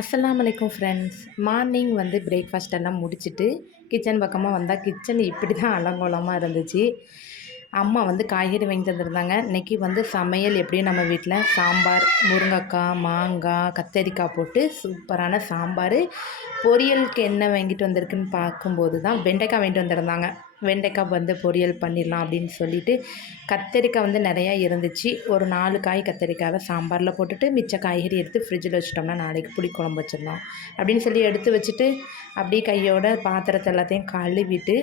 அஸ்ஸலாமு அலைக்கும் friends. Morning வந்து பிரேக்ஃபாஸ்ட் எல்லாம் முடிச்சுட்டு கிச்சன் பக்கமாக வந்தால் கிச்சன் இப்படி தான் அலங்கோலமாக இருந்துச்சு. அம்மா வந்து காய்கறி வாங்கி தந்துருந்தாங்க. இன்றைக்கி வந்து சமையல் எப்படியும் நம்ம வீட்டில் சாம்பார், முருங்கைக்காய், மாங்காய், கத்தரிக்காய் போட்டு சூப்பரான சாம்பார். பொரியலுக்கு என்ன வாங்கிட்டு வந்திருக்குன்னு பார்க்கும்போது தான் வெண்டைக்காய் வாங்கிட்டு வந்திருந்தாங்க. வெண்டைக்காய் வந்து பொரியல் பண்ணிடலாம் அப்படின்னு சொல்லிட்டு கத்தரிக்காய் வந்து நிறையா இருந்துச்சு. ஒரு 4 காய் கத்தரிக்காவை சாம்பாரில் போட்டுட்டு மிச்ச காய்கறி எடுத்து ஃப்ரிட்ஜில் வச்சிட்டோம்னா நாளைக்கு புளிக்குழம்பு வச்சிடலாம் அப்படின்னு சொல்லி எடுத்து வச்சுட்டு அப்படியே கையோட பாத்திரத்தை எல்லாத்தையும் கழுவிட்டு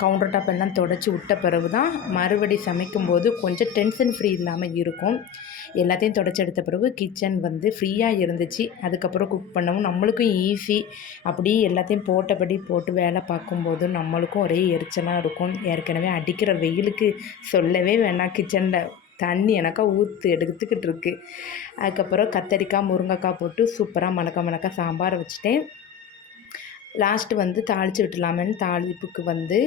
கவுண்டர் டாப் எல்லாம் தொடச்சி விட்ட பிறகு தான் மறுபடி சமைக்கும்போது கொஞ்சம் டென்ஷன் ஃப்ரீ இல்லாமல் இருக்கும். எல்லாத்தையும் தொடச்சி எடுத்த பிறகு கிச்சன் வந்து ஃப்ரீயாக இருந்துச்சு. அதுக்கப்புறம் குக் பண்ணவும் நம்மளுக்கும் ஈஸி. அப்படியே எல்லாத்தையும் போட்டபடி போட்டு வேலை பார்க்கும்போது நம்மளுக்கும் ஒரே எரிச்சலாக இருக்கும். ஏற்கனவே அடிக்கிற வெயிலுக்கு சொல்லவே வேணாம், கிச்சனில் தண்ணி எனக்கா ஊற்று எடுத்துக்கிட்டு இருக்குது. அதுக்கப்புறம் கத்தரிக்காய், முருங்கைக்காய் போட்டு சூப்பராக மணக்க சாம்பாரை வச்சுட்டேன். லாஸ்ட்டு வந்து தாளித்து விட்டுலாமேன்னு தாளிப்புக்கு வந்து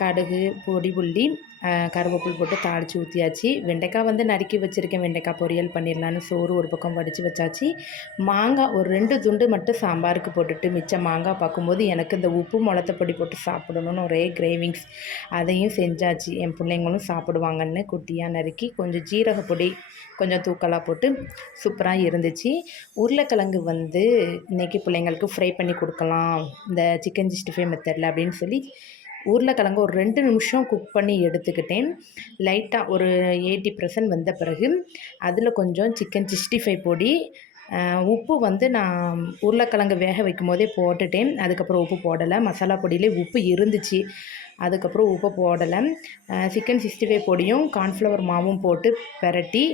கடுகு, பொடி புள்ளி, கருவேப்பிலை போட்டு தாளித்து ஊற்றியாச்சு. வெண்டைக்காய் வந்து நறுக்கி வச்சுருக்கேன். வெண்டைக்காய் பொரியல் பண்ணிடலான்னு சோறு ஒரு பக்கம் வடித்து வச்சாச்சு. மாங்காய் ஒரு 2 துண்டு மட்டும் சாம்பாருக்கு போட்டுட்டு மிச்சம் மாங்காய் பார்க்கும்போது எனக்கு இந்த உப்பு மிளகாப்பொடி போட்டு சாப்பிடணுன்னு ஒரே கிரேவிங்ஸ். அதையும் செஞ்சாச்சு. என் பிள்ளைங்களும் சாப்பிடுவாங்கன்னு குட்டியாக நறுக்கி கொஞ்சம் ஜீரகப்பொடி கொஞ்சம் தூக்கலாக போட்டு சூப்பராக இருந்துச்சு. உருளைக்கிழங்கு வந்து இன்றைக்கி பிள்ளைங்களுக்கு ஃப்ரை பண்ணி கொடுக்கலாம் இந்த சிக்கன் 65 மெத்தடில் அப்படின்னு சொல்லி உருளைக்கிழங்கு ஒரு 2 நிமிஷம் குக் பண்ணி எடுத்துக்கிட்டேன். லைட்டாக ஒரு 80% வந்த பிறகு அதில் கொஞ்சம் சிக்கன் 65 பொடி, உப்பு வந்து நான் உருளைக்கிழங்கு வேக வைக்கும் போதே போட்டுட்டேன். அதுக்கப்புறம் உப்பு போடலை. மசாலா பொடியிலே உப்பு இருந்துச்சு. அதுக்கப்புறம் உப்பு போடலை. சிக்கன் 65 பொடியும் கார்ன்ஃப்ளவர் மாவும் போட்டு பெரட்டி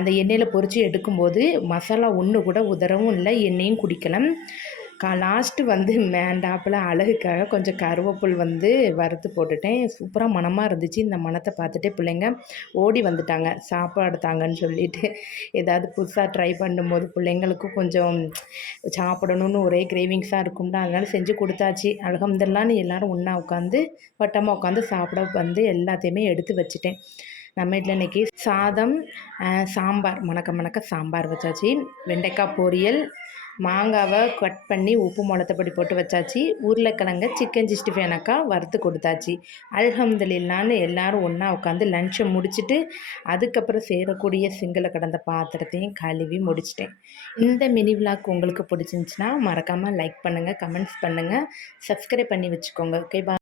அந்த எண்ணெயில் பொரித்து எடுக்கும்போது மசாலா ஒன்று கூட உதறவும் இல்லை, எண்ணெயும் குடிக்கலை. லாஸ்ட்டு வந்து மேண்டாப்பில் அழகுக்காக கொஞ்சம் கருவேப்பில் வந்து வறுத்து போட்டுட்டேன். சூப்பராக மணமாக இருந்துச்சு. இந்த மணத்தை பார்த்துட்டு பிள்ளைங்க ஓடி வந்துட்டாங்க சாப்பாடு தாங்கன்னு சொல்லிட்டு. ஏதாவது புதுசாக ட்ரை பண்ணும்போது பிள்ளைங்களுக்கும் கொஞ்சம் சாப்பிடணுன்னு ஒரே கிரேவிங்ஸாக இருக்கும்ல, அதனால் செஞ்சு கொடுத்தாச்சு. அல்ஹம்துலில்லாஹ்னு எல்லோரும் ஒன்றா உட்காந்து வட்டமாக உட்காந்து சாப்பிட வந்து எல்லாத்தையுமே எடுத்து வச்சுட்டேன். நம்ம வீட்டில் இன்றைக்கி சாதம், சாம்பார் மணக்க சாம்பார் வச்சாச்சு. வெண்டைக்காய் பொரியல், மாங்காவை கட் பண்ணி உப்பு மிளகாப்பொடி போட்டு வச்சாச்சு. உருளைக்கிழங்க சிக்கன் 65 வறுத்து கொடுத்தாச்சு. அல்ஹம்துலில்லாஹ்னு எல்லோரும் ஒன்றா உட்காந்து லன்ச்சை முடிச்சுட்டு அதுக்கப்புறம் சேரக்கூடிய சிங்கில் கடந்த பாத்திரத்தையும் கழுவி முடிச்சிட்டேன். இந்த மினி விலாக் உங்களுக்கு பிடிச்சிருந்துச்சின்னா மறக்காமல் லைக் பண்ணுங்கள், கமெண்ட்ஸ் பண்ணுங்கள், சப்ஸ்கிரைப் பண்ணி வச்சுக்கோங்க. ஓகே, பாய்.